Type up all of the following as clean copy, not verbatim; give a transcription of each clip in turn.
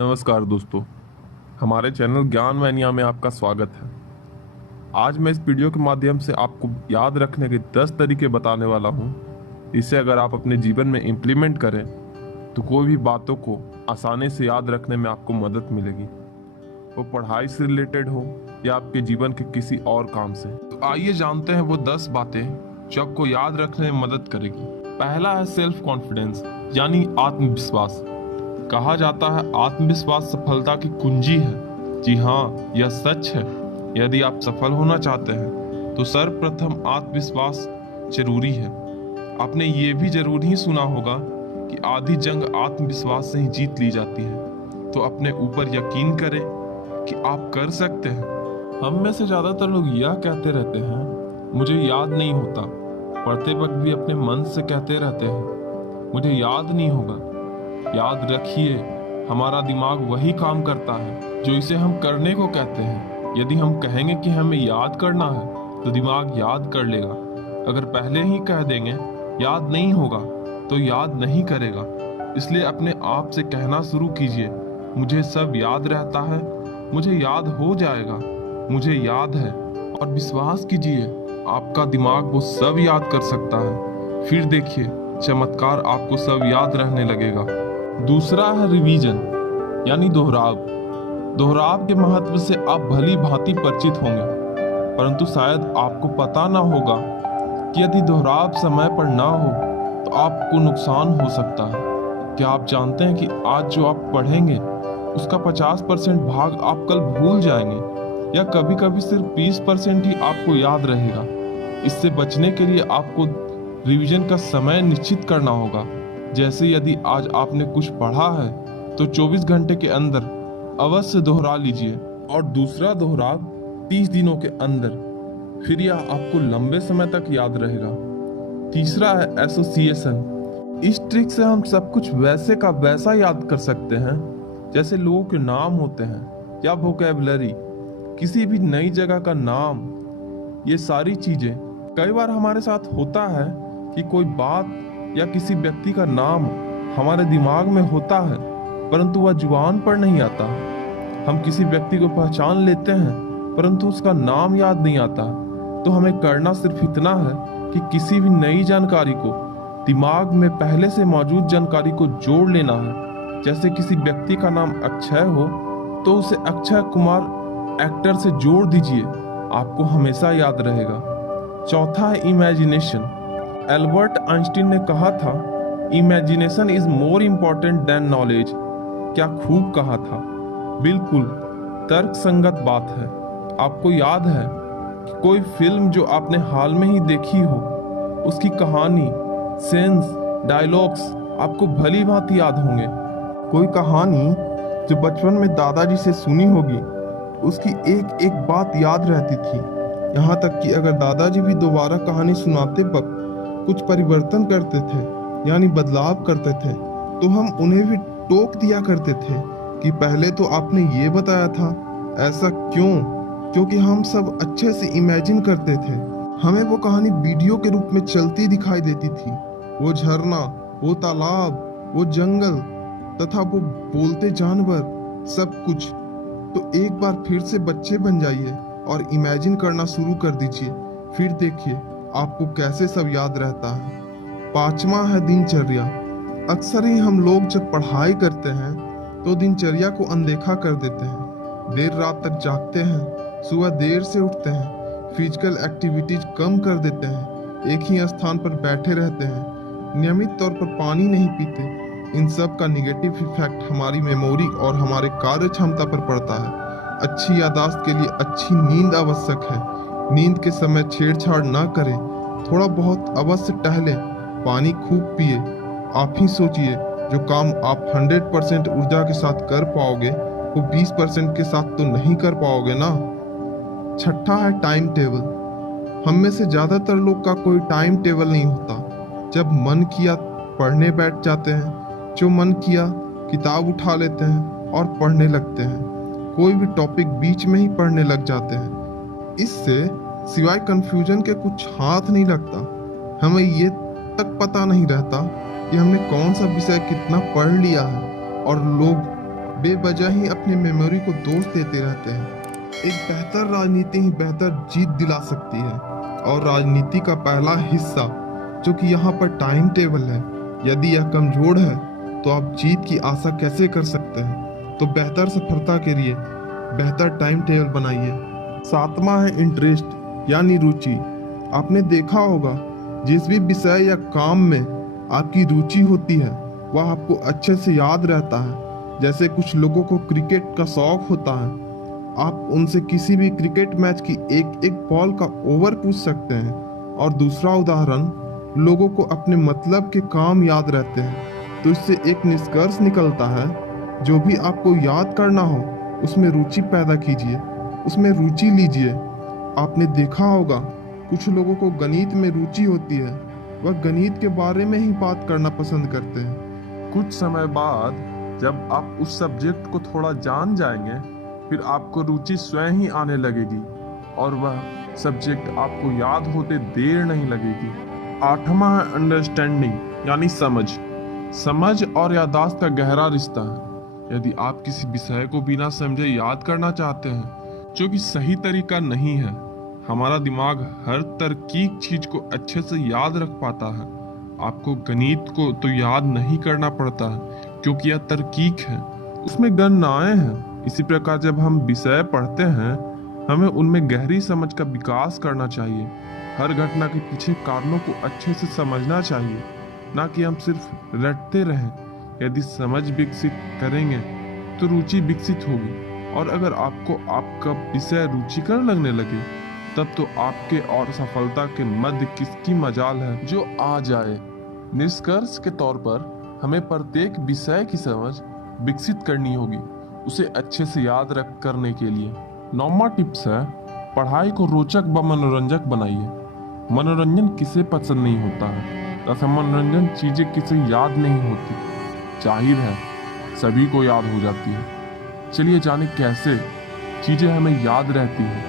नमस्कार दोस्तों, हमारे चैनल ज्ञान मैनिया में आपका स्वागत है। आज मैं इस वीडियो के माध्यम से आपको याद रखने के 10 तरीके बताने वाला हूँ। इसे अगर आप अपने जीवन में इम्प्लीमेंट करें तो कोई भी बातों को आसानी से याद रखने में आपको मदद मिलेगी, वो पढ़ाई से रिलेटेड हो या आपके जीवन के किसी और काम से। तो आइए जानते हैं वो 10 बातें जो आपको याद रखने में मदद करेगी। पहला है सेल्फ कॉन्फिडेंस, यानी आत्मविश्वास। कहा जाता है आत्मविश्वास सफलता की कुंजी है। जी हाँ, यह सच है। यदि आप सफल होना चाहते हैं तो सर्वप्रथम आत्मविश्वास जरूरी है। आपने ये भी जरूर ही सुना होगा कि आधी जंग आत्मविश्वास से ही जीत ली जाती है। तो अपने ऊपर यकीन करें कि आप कर सकते हैं। हम में से ज्यादातर लोग यह कहते रहते हैं, मुझे याद नहीं होता। पढ़ते वक्त भी अपने मन से कहते रहते हैं, मुझे याद नहीं होगा। याद रखिए, हमारा दिमाग वही काम करता है जो इसे हम करने को कहते हैं। यदि हम कहेंगे कि हमें याद करना है तो दिमाग याद कर लेगा। अगर पहले ही कह देंगे याद नहीं होगा तो याद नहीं करेगा। इसलिए अपने आप से कहना शुरू कीजिए, मुझे सब याद रहता है, मुझे याद हो जाएगा, मुझे याद है। और विश्वास कीजिए, आपका दिमाग वो सब याद कर सकता है। फिर देखिए, चमत्कार, आपको सब याद रहने लगेगा। दूसरा है रिवीजन, यानी दोहराव। दोहराव के महत्व से आप भली भांति परिचित होंगे, परंतु शायद आपको पता ना होगा कि यदि दोहराव समय पर ना हो तो आपको नुकसान हो सकता है। क्या आप जानते हैं कि आज जो आप पढ़ेंगे उसका 50% भाग आप कल भूल जाएंगे, या कभी कभी सिर्फ 20% ही आपको याद रहेगा। इससे बचने के लिए आपको रिवीजन का समय निश्चित करना होगा। जैसे यदि आज आपने कुछ पढ़ा है तो 24 घंटे के अंदर अवश्य दोहरा लीजिए, और दूसरा दोहराव 30 दिनों के अंदर। फिर यह आपको लंबे समय तक याद रहेगा। तीसरा है एसोसिएशन। इस ट्रिक से हम सब कुछ वैसे का वैसा याद कर सकते हैं जैसे लोगों के नाम होते हैं या वोकैबुलरी, किसी भी नई जगह का नाम। ये सारी चीजें कई बार हमारे साथ होता है कि कोई बात या किसी व्यक्ति का नाम हमारे दिमाग में होता है परंतु वह जुबान पर नहीं आता। हम किसी व्यक्ति को पहचान लेते हैं परंतु उसका नाम याद नहीं आता। तो हमें करना सिर्फ इतना है कि किसी भी नई जानकारी को दिमाग में पहले से मौजूद जानकारी को जोड़ लेना है। जैसे किसी व्यक्ति का नाम अक्षय हो तो उसे अक्षय कुमार एक्टर से जोड़ दीजिए, आपको हमेशा याद रहेगा। चौथा है इमेजिनेशन। एल्बर्ट आइंस्टीन ने कहा था, imagination is more important then knowledge. क्या खूब कहा था, बिल्कुल तर्क संगत बात है। आपको याद है कि कोई फिल्म जो आपने हाल में ही देखी हो, उसकी कहानी, सेंस, डायलॉग्स आपको भली भांति याद होंगे। कोई कहानी जो बचपन में दादाजी से सुनी होगी, उसकी एक एक बात याद रहती थी। यहाँ तक कि अगर दादाजी भी दोबारा कहानी सुनाते वक्त कुछ परिवर्तन करते थे यानी बदलाव करते थे तो हम उन्हें भी टोक दिया करते थे कि पहले तो आपने ये बताया था, ऐसा क्यों? क्योंकि हम सब अच्छे से इमेजिन करते थे। हमें वो कहानी वीडियो के रूप में चलती दिखाई देती थी। वो झरना, वो तालाब, वो जंगल तथा वो बोलते जानवर, सब कुछ। तो एक बार फिर से बच्चे बन जाइए और इमेजिन करना शुरू कर दीजिए, फिर देखिए आपको कैसे सब याद रहता है। पांचवा है दिनचर्या। अक्सर ही हम लोग जब पढ़ाई करते हैं तो दिनचर्या को अनदेखा कर देते हैं। देर रात तक जागते हैं, सुबह देर से उठते हैं, फिजिकल एक्टिविटीज कम कर देते हैं, एक ही स्थान पर बैठे रहते हैं, नियमित तौर पर पानी नहीं पीते। इन सब का निगेटिव इफेक्ट हमारी मेमोरी और हमारे कार्य क्षमता पर पड़ता है। अच्छी याददाश्त के लिए अच्छी नींद आवश्यक है। नींद के समय छेड़छाड़ ना करें, थोड़ा बहुत अवश्य टहलें, पानी खूब पिए। आप ही सोचिए, जो काम आप 100% ऊर्जा के साथ कर पाओगे वो 20% के साथ तो नहीं कर पाओगे ना। छठा है टाइम टेबल। हम में से ज्यादातर लोग का कोई टाइम टेबल नहीं होता। जब मन किया पढ़ने बैठ जाते हैं, जो मन किया किताब उठा लेते हैं और पढ़ने लगते हैं। कोई भी टॉपिक बीच में ही पढ़ने लग जाते हैं। इससे सिवाय कंफ्यूजन के कुछ हाथ नहीं लगता। हमें ये तक पता नहीं रहता कि हमने कौन सा विषय कितना पढ़ लिया है। और लोग बेवजह ही अपनी मेमोरी को दोष देते रहते हैं। एक बेहतर राजनीति ही बेहतर जीत दिला सकती है, और राजनीति का पहला हिस्सा जो कि यहाँ पर टाइम टेबल है, यदि यह कमजोर है तो आप जीत की आशा कैसे कर सकते हैं। तो बेहतर सफलता के लिए बेहतर टाइम टेबल बनाइए। 7वां है इंटरेस्ट यानी रुचि। आपने देखा होगा जिस भी विषय या काम में आपकी रुचि होती है वह आपको अच्छे से याद रहता है। जैसे कुछ लोगों को क्रिकेट का शौक होता है, आप उनसे किसी भी क्रिकेट मैच की एक एक बॉल का ओवर पूछ सकते हैं। और दूसरा उदाहरण, लोगों को अपने मतलब के काम याद रहते हैं। तो इससे एक निष्कर्ष निकलता है, जो भी आपको याद करना हो उसमें रुचि पैदा कीजिए, उसमें रुचि लीजिए। आपने देखा होगा कुछ लोगों को गणित में रुचि होती है, वह गणित के बारे में ही बात करना पसंद करते हैं। कुछ समय बाद जब आप उस सब्जेक्ट को थोड़ा जान जाएंगे, फिर आपको रुचि स्वयं ही आने लगेगी और वह सब्जेक्ट आपको याद होते देर नहीं लगेगी। 8वां है अंडरस्टैंडिंग यानी समझ। समझ और याददाश्त का गहरा रिश्ता है। यदि आप किसी विषय को बिना समझे याद करना चाहते हैं, जो कि सही तरीका नहीं है, हमारा दिमाग हर तरकीब चीज को अच्छे से याद रख पाता है। आपको गणित को तो याद नहीं करना पड़ता है क्योंकि यह तरकीब है, उसमें गणनाएं हैं। इसी प्रकार जब हम विषय पढ़ते हैं, हमें उनमें गहरी समझ का विकास करना चाहिए। हर घटना के पीछे कारणों को अच्छे से समझना चाहिए, ना कि हम सिर्फ रटते रहें। यदि समझ विकसित करेंगे तो रुचि विकसित होगी, और अगर आपको आपका विषय रुचिकर लगने लगे, तब तो आपके और सफलता के मध्य किसकी मजाल है जो आ जाए। निष्कर्ष के तौर पर हमें प्रत्येक विषय की समझ विकसित करनी होगी, उसे अच्छे से याद रख करने के लिए। 9वां टिप्स है, पढ़ाई को रोचक व मनोरंजक बनाइए। मनोरंजन किसे पसंद नहीं होता है, तथा मनोरंजन चीजें किसे याद नहीं होती। जाहिर है सभी को याद हो जाती है। चलिए जाने कैसे चीजें हमें याद रहती हैं,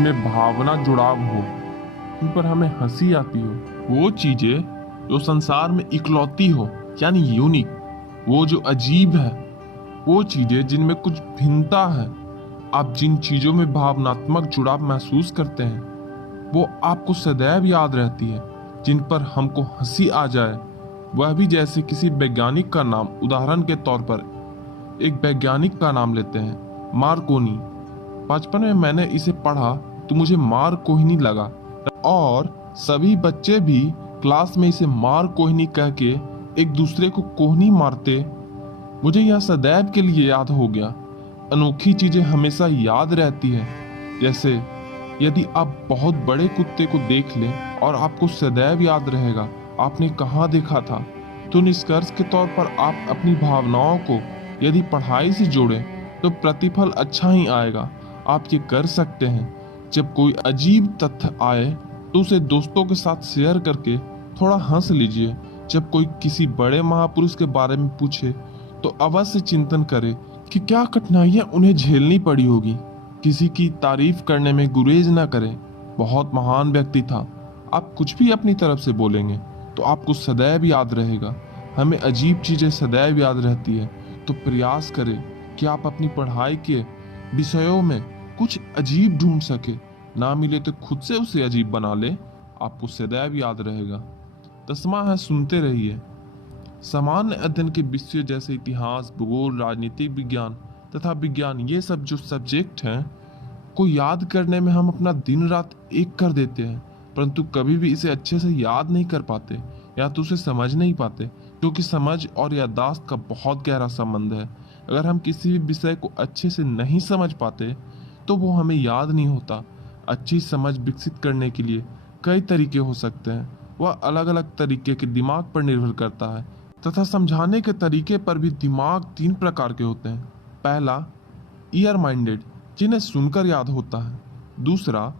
में भावना जुड़ाव हो, उन पर हमें हंसी आती हो। वो चीजें जो संसार में इकलौती हो यानी यूनिक, वो जो अजीब है, वो चीजें जिनमें कुछ भिन्नता है। आप जिन चीजों में भावनात्मक जुड़ाव महसूस करते हैं, वो आपको सदैव याद रहती है। जिन पर हमको हंसी आ जाए, वह भी जैसे किसी वैज्ञानिक का नाम, उदाहरण के तौर पर एक वैज्ञानिक का नाम लेते हैं, मार्कोनी। बचपन में मैंने इसे पढ़ा तो मुझे मार्कोनी लगा, और सभी बच्चे भी क्लास में इसे मार्कोनी कह के एक दूसरे को कोहनी मारते। मुझे यह सदैव के लिए याद हो गया। अनोखी चीजें हमेशा याद रहती है। जैसे यदि आप बहुत बड़े कुत्ते को देख लें और आपको सदैव याद रहेगा आपने कहाँ देखा था, तो निष्कर्ष के तौर पर आप अपनी भावनाओं को यदि पढ़ाई से जोड़ें तो प्रतिफल अच्छा ही आएगा। आप ये कर सकते हैं, जब कोई अजीब तथ्य आए तो उसे दोस्तों के साथ शेयर करके थोड़ा हंस लीजिए। जब कोई किसी बड़े महापुरुष के बारे में पूछे तो अवश्य चिंतन करें कि क्या कठिनाइयां उन्हें झेलनी पड़ी होगी। किसी की तारीफ करने में गुरेज न करें, बहुत महान व्यक्ति था। आप कुछ भी अपनी तरफ से बोलेंगे तो आपको सदैव याद रहेगा। हमें अजीब चीजें सदैव याद रहती है, तो प्रयास करें कि आप अपनी पढ़ाई के विषयों में कुछ अजीब ढूंढ सके। ना मिले तो खुद से उसे अजीब बना ले, आपको सदैव याद रहेगा। 10वां है, सुनते रहिए। सामान्य अध्ययन के विषय जैसे इतिहास, भूगोल, राजनीतिक विज्ञान तथा विज्ञान, ये सब जो सब्जेक्ट हैं को याद करने में हम अपना दिन रात एक कर देते हैं, परंतु कभी भी इसे अच्छे से याद नहीं कर पाते या तो उसे समझ नहीं पाते, क्योंकि समझ और याददाश्त का बहुत गहरा संबंध है। अगर हम किसी भी विषय को अच्छे से नहीं समझ पाते तो वो हमें याद नहीं होता। अच्छी समझ विकसित करने के लिए कई तरीके हो सकते हैं, वह अलग अलग तरीके के दिमाग पर निर्भर करता है, तथा समझाने के तरीके पर भी। दिमाग 3 प्रकार के होते हैं। पहला, ईयर माइंडेड, जिन्हें सुनकर याद होता है। दूसरा,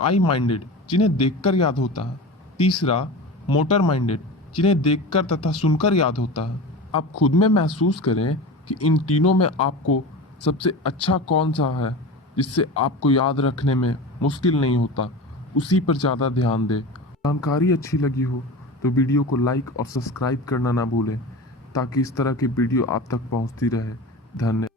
आई माइंडेड, जिन्हें देखकर याद होता है। तीसरा, मोटर माइंडेड, जिन्हें देखकर तथा सुनकर याद होता है। आप खुद में महसूस करें कि इन तीनों में आपको सबसे अच्छा कौन सा है, जिससे आपको याद रखने में मुश्किल नहीं होता, उसी पर ज़्यादा ध्यान दें। जानकारी अच्छी लगी हो तो वीडियो को लाइक और सब्सक्राइब करना ना भूलें, ताकि इस तरह की वीडियो आप तक पहुंचती रहे। धन्यवाद।